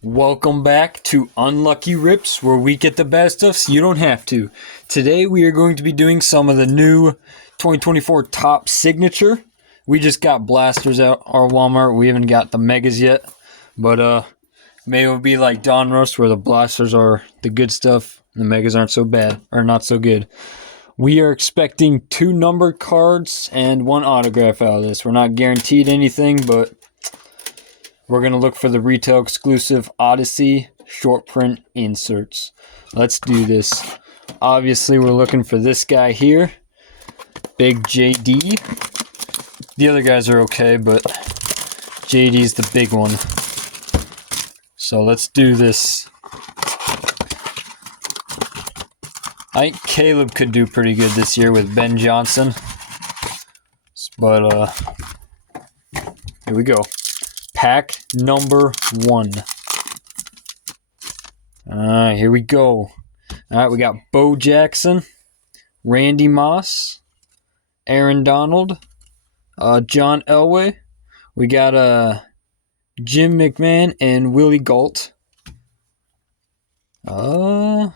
Welcome back to Unlucky Rips, where we get the bad stuff so you don't have to. Today we are going to be doing some of the new 2024 Top Signature. We just got blasters at our Walmart. We haven't got the megas yet, but maybe it'll be like Donruss, where the blasters are the good stuff and the megas aren't so bad, or not so good. We are expecting 2 numbered cards and 1 autograph out of this. We're not guaranteed anything, but we're going to look for the retail exclusive Odyssey short print inserts. Let's do this. Obviously, we're looking for this guy here. Big JD. The other guys are okay, but JD's the big one. So let's do this. I think Caleb could do pretty good this year with Ben Johnson. But, here we go. Pack number 1. Alright, here we go. Alright, we got Bo Jackson, Randy Moss, Aaron Donald, John Elway. We got Jim McMahon and Willie Gault. Javon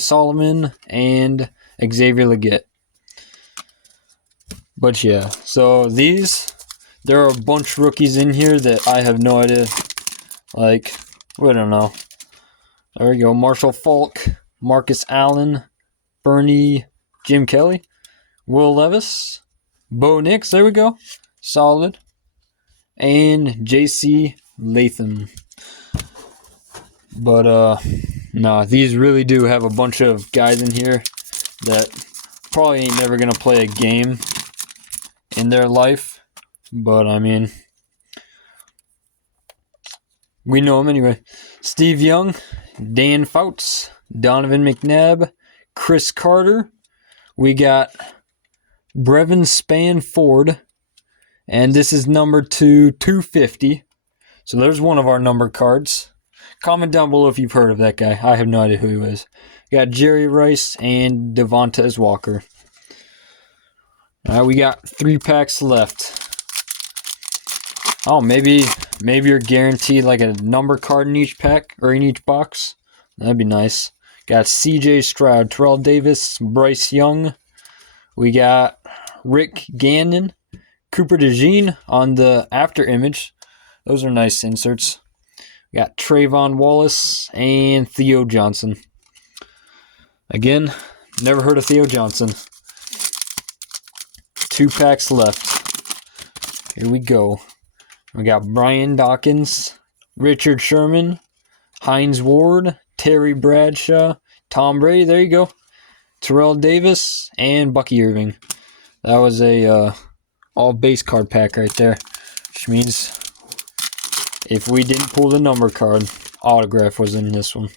Solomon and Xavier Legette. But yeah, so there are a bunch of rookies in here that I have no idea. Like, we don't know. There we go. Marshall Falk, Marcus Allen, Bernie, Jim Kelly, Will Levis, Bo Nix, there we go. Solid. And J.C. Latham. But, no, these really do have a bunch of guys in here that probably ain't never going to play a game in their life. But, I mean, we know him anyway. Steve Young, Dan Fouts, Donovan McNabb, Chris Carter. We got Brevin Spann-Ford. And this is number 250. So there's one of our numbered cards. Comment down below if you've heard of that guy. I have no idea who he was. We got Jerry Rice and Devontae Walker. All right, we got 3 packs left. Oh, maybe you're guaranteed like a number card in each pack or in each box. That'd be nice. Got C.J. Stroud, Terrell Davis, Bryce Young. We got Rick Gannon, Cooper DeJean on the after image. Those are nice inserts. We got Trayvon Wallace and Theo Johnson. Again, never heard of Theo Johnson. 2 packs left. Here we go. We got Brian Dawkins, Richard Sherman, Hines Ward, Terry Bradshaw, Tom Brady, there you go. Terrell Davis, and Bucky Irving. That was a all base card pack right there. Which means if we didn't pull the number card, autograph was in this one.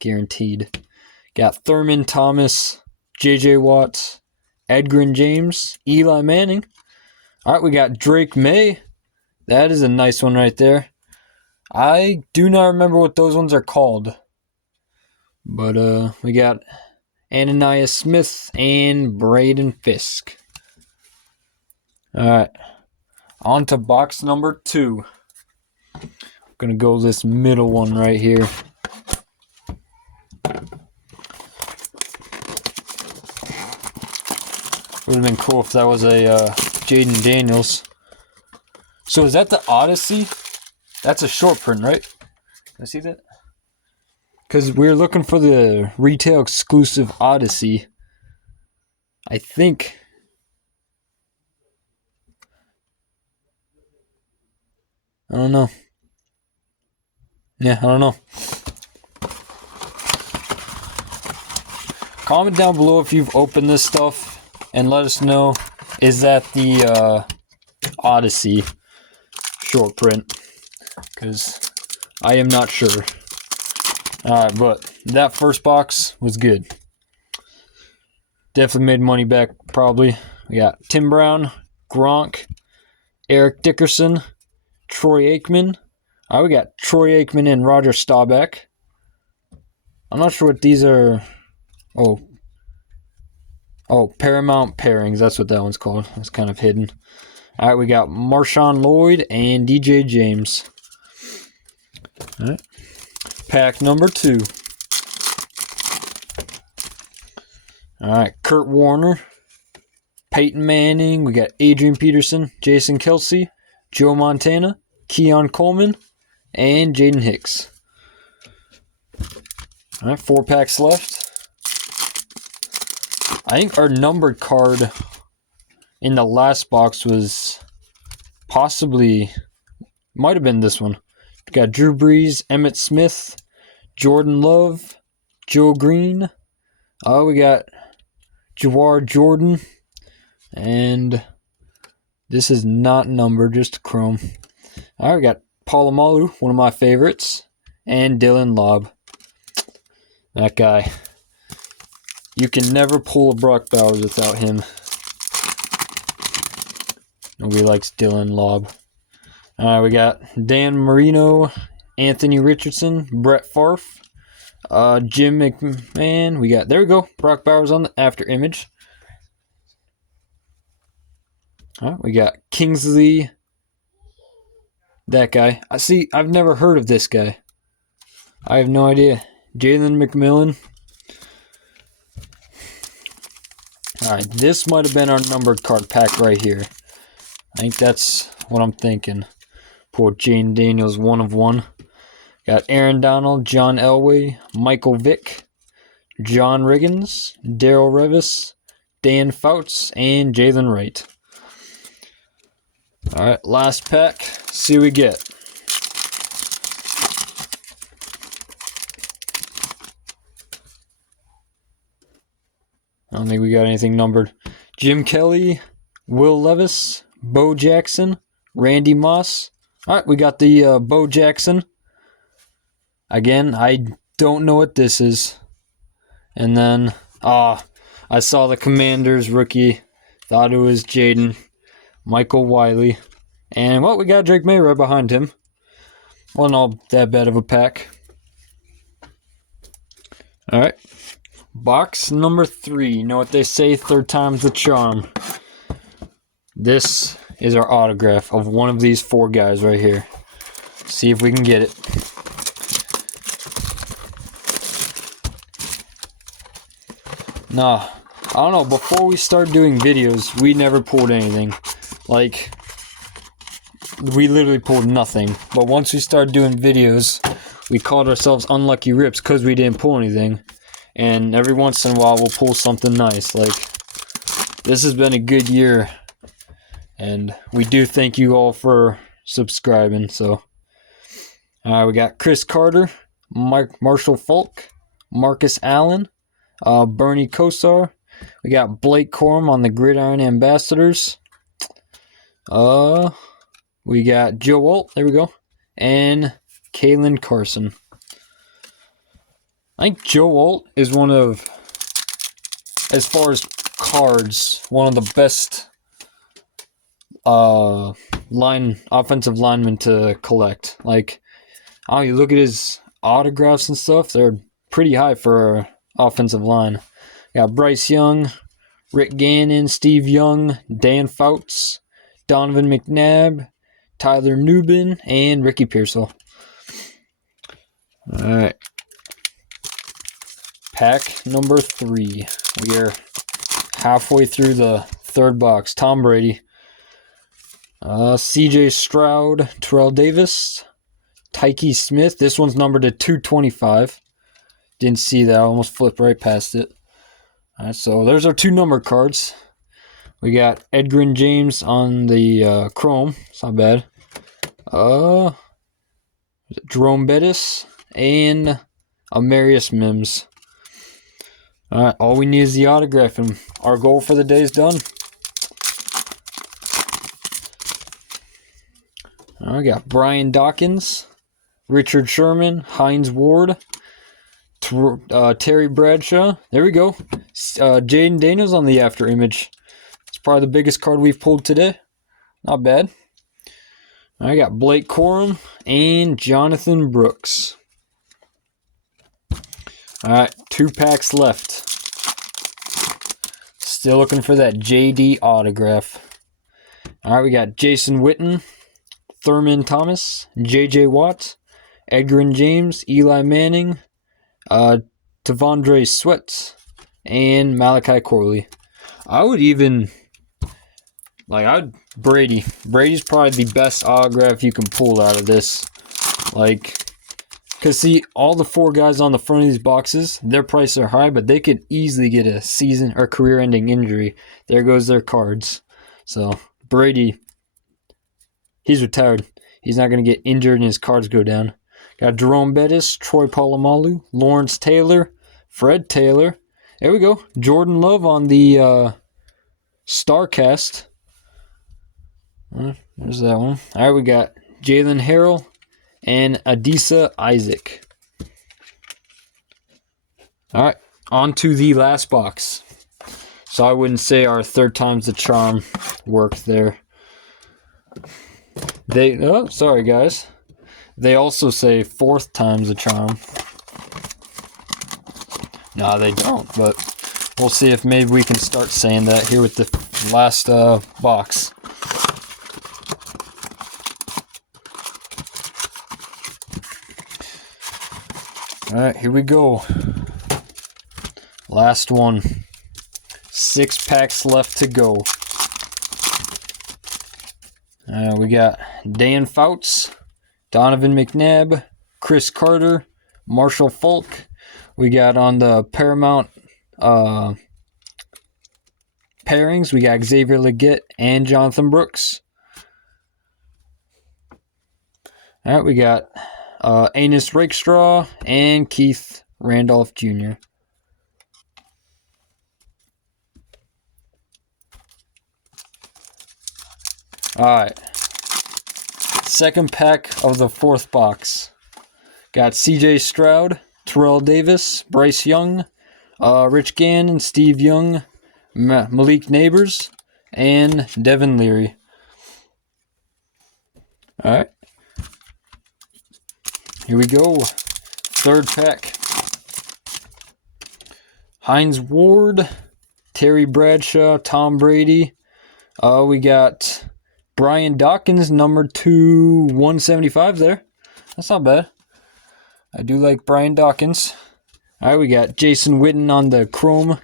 Guaranteed. Got Thurman Thomas, J.J. Watts, Edgerrin James, Eli Manning. Alright, we got Drake May. That is a nice one right there. I do not remember what those ones are called. But we got Ananias Smith and Braden Fisk. Alright. On to box number 2. I'm going to go this middle one right here. Would have been cool if that was a Jaden Daniels. So is that the Odyssey? That's a short print, right? Can I see that? Because we're looking for the retail exclusive Odyssey. I think. I don't know. Yeah, I don't know. Comment down below if you've opened this stuff and let us know. Is that the Odyssey short print? Because I am not sure. Alright, but that first box was good. Definitely made money back, probably. We got Tim Brown, Gronk, Eric Dickerson, Troy Aikman. Alright, we got Troy Aikman and Roger Staubach. I'm not sure what these are. Oh, Paramount Pairings. That's what that one's called. It's kind of hidden. All right, we got Marshawn Lloyd and DJ James. All right. Pack number 2. All right. Kurt Warner, Peyton Manning. We got Adrian Peterson, Jason Kelce, Joe Montana, Keon Coleman, and Jaden Hicks. All right. 4 packs left. I think our numbered card in the last box was possibly, might have been this one. We got Drew Brees, Emmitt Smith, Jordan Love, Joe Green. We got Jawar Jordan, and this is not numbered, just chrome. All right, we got Polamalu, one of my favorites, and Dylan Lobb. That guy. You can never pull a Brock Bowers without him. Nobody likes Dylan Lobb. All right, we got Dan Marino, Anthony Richardson, Brett Favre, Jim McMahon. There we go, Brock Bowers on the after image. All right, we got Kingsley, that guy. I've never heard of this guy. I have no idea. Jalen McMillan. All right, this might have been our numbered card pack right here. I think that's what I'm thinking. Poor Jane Daniels, 1 of 1. Got Aaron Donald, John Elway, Michael Vick, John Riggins, Darrell Revis, Dan Fouts, and Jalen Wright. All right, last pack. See what we get. I don't think we got anything numbered. Jim Kelly, Will Levis, Bo Jackson, Randy Moss. All right, we got the Bo Jackson. Again, I don't know what this is. And then, I saw the Commanders rookie. Thought it was Jaden. Michael Wiley. And, we got Drake May right behind him. Wasn't all that bad of a pack. All right. Box number 3. You know what they say, 3rd time's the charm. This is our autograph of one of these 4 guys right here. See if we can get it. Nah, I don't know. Before we started doing videos, we never pulled anything. Like, we literally pulled nothing. But once we started doing videos, we called ourselves Unlucky Rips because we didn't pull anything. And every once in a while, we'll pull something nice. Like, this has been a good year. And we do thank you all for subscribing. So, we got Chris Carter, Marshall Falk, Marcus Allen, Bernie Kosar. We got Blake Corum on the Gridiron Ambassadors. We got Joe Alt. There we go. And Kalen Carson. I think Joe Alt is one of, as far as cards, one of the best offensive linemen to collect. Like, you look at his autographs and stuff, they're pretty high for an offensive line. Got Bryce Young, Rick Gannon, Steve Young, Dan Fouts, Donovan McNabb, Tyler Nubin, and Ricky Pearsall. All right. Pack number 3. We are halfway through the 3rd box. Tom Brady. CJ Stroud, Terrell Davis, Tyke Smith. This one's numbered to 225. Didn't see that. I almost flipped right past it. All right, so there's our 2 numbered cards. We got Edgerrin James on the chrome. It's not bad. Jerome Bettis and Amarius Mims. All right, all we need is the autograph, and our goal for the day is done. I got Brian Dawkins, Richard Sherman, Hines Ward, Terry Bradshaw. There we go. Jaden Daniels on the after image. It's probably the biggest card we've pulled today. Not bad. I got Blake Corum and Jonathan Brooks. All right, 2 packs left. Still looking for that JD autograph. All right, we got Jason Witten, Thurman Thomas, J.J. Watt, Edgerrin James, Eli Manning, T'Vondre Sweat, and Malachi Corley. I would even Brady. Brady's probably the best autograph you can pull out of this. Because see, all the 4 guys on the front of these boxes, their prices are high, but they could easily get a season or career-ending injury. There goes their cards. So, Brady, he's retired. He's not going to get injured and his cards go down. Got Jerome Bettis, Troy Polamalu, Lawrence Taylor, Fred Taylor. There we go. Jordan Love on the StarCast. There's that one. All right, we got Jalen Harrell and Adisa Isaac. All right, on to the last box. So I wouldn't say our 3rd time's the charm worked there. Sorry guys. They also say 4th time's the charm. No, they don't, but we'll see if maybe we can start saying that here with the last box. Alright, here we go. Last one. 6 packs left to go. We got Dan Fouts, Donovan McNabb, Chris Carter, Marshall Falk. We got on the Paramount pairings, we got Xavier Legette and Jonathan Brooks. Alright, we got Anis Rakestraw and Keith Randolph Jr. Alright. 2nd pack of the 4th box. Got CJ Stroud, Terrell Davis, Bryce Young, Rich Gannon, Steve Young, Malik Neighbors, and Devin Leary. Alright. Here we go. 3rd pack. Hines Ward, Terry Bradshaw, Tom Brady. We got Brian Dawkins, number 2/175 there. That's not bad. I do like Brian Dawkins. Alright, we got Jason Witten on the Chrome.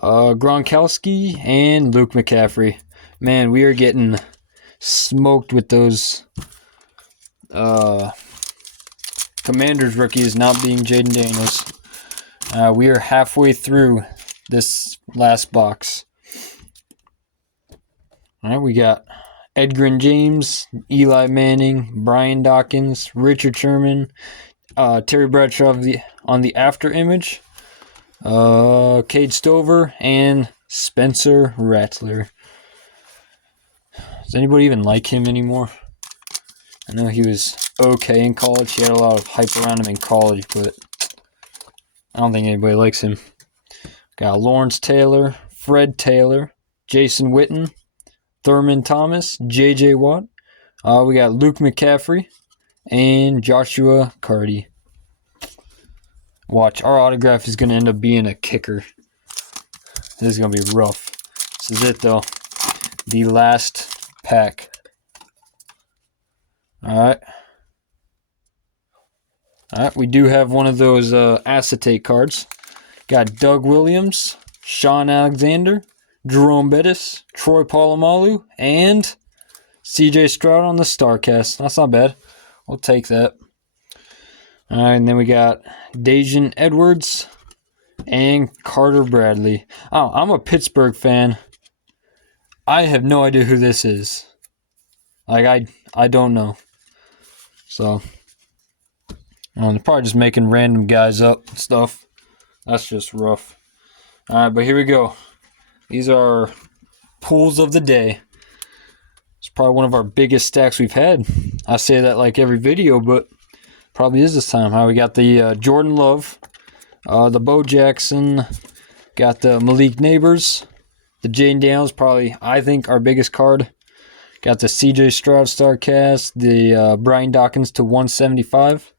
Gronkowski and Luke McCaffrey. Man, we are getting smoked with those Commanders rookies not being Jaden Daniels. We are halfway through this last box. Alright, we got Edgerrin James, Eli Manning, Brian Dawkins, Richard Sherman, Terry Bradshaw on the after image, Cade Stover, and Spencer Rattler. Does anybody even like him anymore? I know he was okay in college. He had a lot of hype around him in college, but I don't think anybody likes him. Got Lawrence Taylor, Fred Taylor, Jason Witten, Thurman Thomas, J.J. Watt. We got Luke McCaffrey and Joshua Carty. Watch, our autograph is going to end up being a kicker. This is going to be rough. This is it, though. The last pack. Alright, we do have one of those acetate cards. Got Doug Williams, Sean Alexander, Jerome Bettis, Troy Polamalu, and CJ Stroud on the StarCast. That's not bad. We'll take that. Alright, and then we got Dajon Edwards and Carter Bradley. Oh, I'm a Pittsburgh fan. I have no idea who this is. I don't know. So, they're probably just making random guys up and stuff. That's just rough. Alright, but here we go. These are pulls of the day. It's probably one of our biggest stacks we've had. I say that like every video, but probably is this time. Alright, we got the Jordan Love, the Bo Jackson, got the Malik Neighbors, the Jaden Daniels, probably, I think, our biggest card. Got the CJ Stroud StarCast, the Brian Dawkins to 175,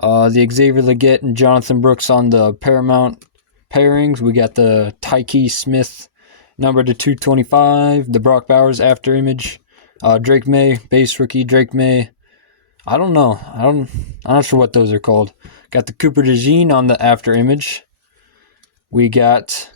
the Xavier Legette and Jonathan Brooks on the Paramount pairings. We got the Tyke Smith number to 225, the Brock Bowers after image, Drake May, base rookie Drake May, I don't know. I'm not sure what those are called. Got the Cooper DeJean on the after image. We got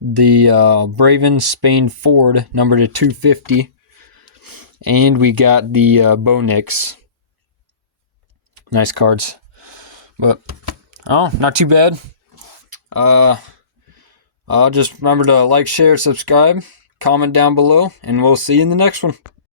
the Braven Spain Ford number to 250. And we got the Bo Nix. Nice cards. But, oh, not too bad. Just remember to like, share, subscribe, comment down below, and we'll see you in the next one.